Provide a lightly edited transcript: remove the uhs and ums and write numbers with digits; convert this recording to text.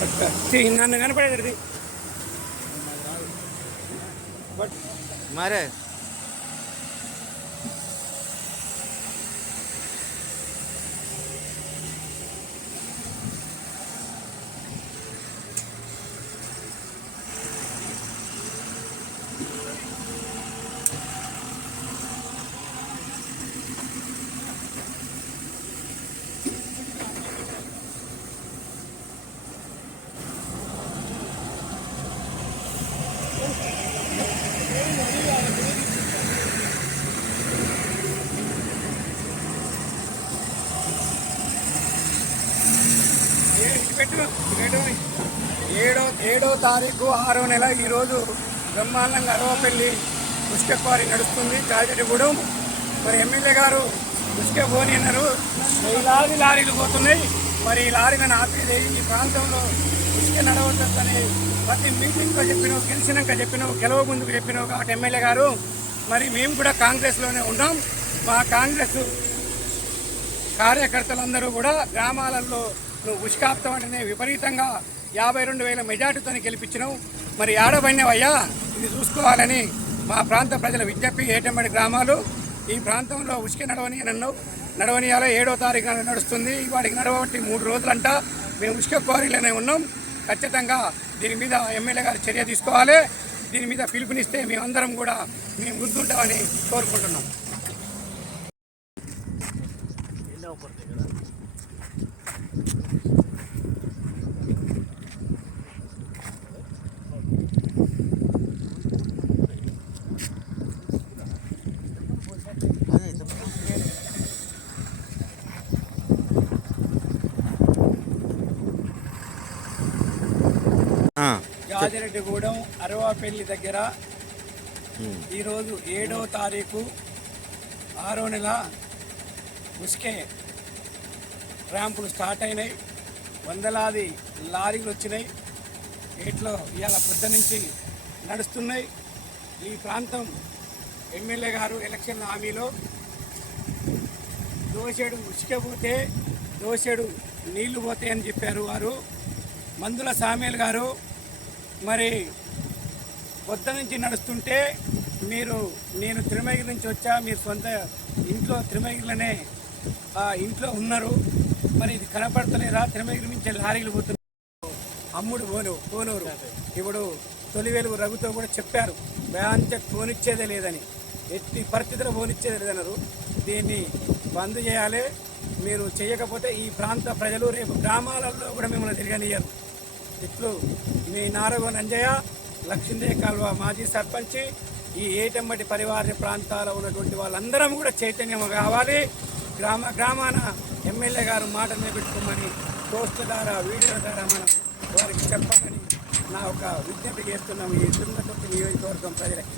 నన్ను కనపడేది మరే ఏడో తారీఖు 6వ నెల ఈరోజు బ్రహ్మాండంగా అరవపల్లి ఉసుక క్వారీ నడుస్తుంది తాజాగూడెం. మరి ఎమ్మెల్యే గారు ఉసుక పోని అన్నారు. లారీలు పోతున్నాయి. మరి ఈ లారీలను ఆపేది ఈ ప్రాంతంలో ఉసుక నడవద్దని ప్రతి మీటింగ్లో చెప్పినావు, గెలిచినాక చెప్పినావు, గెలవ ముందుకు చెప్పినావు కాబట్టి ఎమ్మెల్యే గారు మరి మేము కూడా కాంగ్రెస్లోనే ఉన్నాం. మా కాంగ్రెస్ కార్యకర్తలందరూ కూడా గ్రామాలలో నువ్వు ఉసుకాప్తం అంటేనే విపరీతంగా 52,000 మెజార్టీతో గెలిపించినావు. మరి ఆడబడినవయ్యా ఇది చూసుకోవాలని మా ప్రాంత ప్రజల విజ్ఞప్తి. ఏటమ్మడి గ్రామాలు ఈ ప్రాంతంలో ఉసుక నడవనియాల 7వ తారీఖు నడుస్తుంది. వాడికి నడవబట్టి 3 రోజులంట. మేము ఉసుక క్వారీలోనే ఉన్నాం. ఖచ్చితంగా దీని మీద ఎమ్మెల్యే గారు చర్య తీసుకోవాలి. దీని మీద పిలుపునిస్తే మేమందరం కూడా మేము గుర్తుంటామని కోరుకుంటున్నాం. యాదిరెడ్డిగూడెం అరవాపల్లి దగ్గర ఈరోజు 7వ తారీఖు 6వ నెల ఉసుకే ర్యాంపులు స్టార్ట్ అయినాయి. వందలాది లారీలు వచ్చినాయి. వీటిలో ఇవాళ పొద్దు నుంచి నడుస్తున్నాయి. ఈ ప్రాంతం ఎమ్మెల్యే గారు ఎలక్షన్ హామీలో దోసెడు ఉసుక పోతే దోసెడు నీళ్లు పోతాయని చెప్పారు వారు. మందుల సామేల్ గారు మరి పొద్దు నుంచి నడుస్తుంటే నేను తిరుమగిరి నుంచి వచ్చా, మీరు సొంత ఇంట్లో తిరుమగిరిలోనే ఇంట్లో ఉన్నారు, మరి ఇది కనపడతలేరా? తిరుమగిరి నుంచి లారీలు పోతున్నారు. అమ్ముడు పోనూరు ఇప్పుడు తొలి వెలుగు రఘుతో కూడా చెప్పారు బ్యాంక్ పోనిచ్చేదే లేదని, ఎట్టి పరిస్థితుల్లో పోనిచ్చేదే లేదన్నారు. దీన్ని బంద్ చేయాలి. మీరు చేయకపోతే ఈ ప్రాంత ప్రజలు రేపు గ్రామాలలో కూడా మిమ్మల్ని తిరగనియ్యరు. ఇట్లు మీ నారగో నంజయ్య, లక్ష్మీదేవి కాల్వ మాజీ సర్పంచి. ఈ ఏటమ్మటి పరివార ప్రాంతాల్లో ఉన్నటువంటి వాళ్ళందరం కూడా చైతన్యం కావాలి. గ్రామాన ఎమ్మెల్యే గారు మాట నిలబెట్టుకోమని పోస్ట్ ద్వారా వీడియోల ద్వారా మనం వారికి చెప్పాలని నా ఒక విజ్ఞప్తి చేస్తున్నాం ఈ తుంగతుర్తి నియోజకవర్గం ప్రజలకి.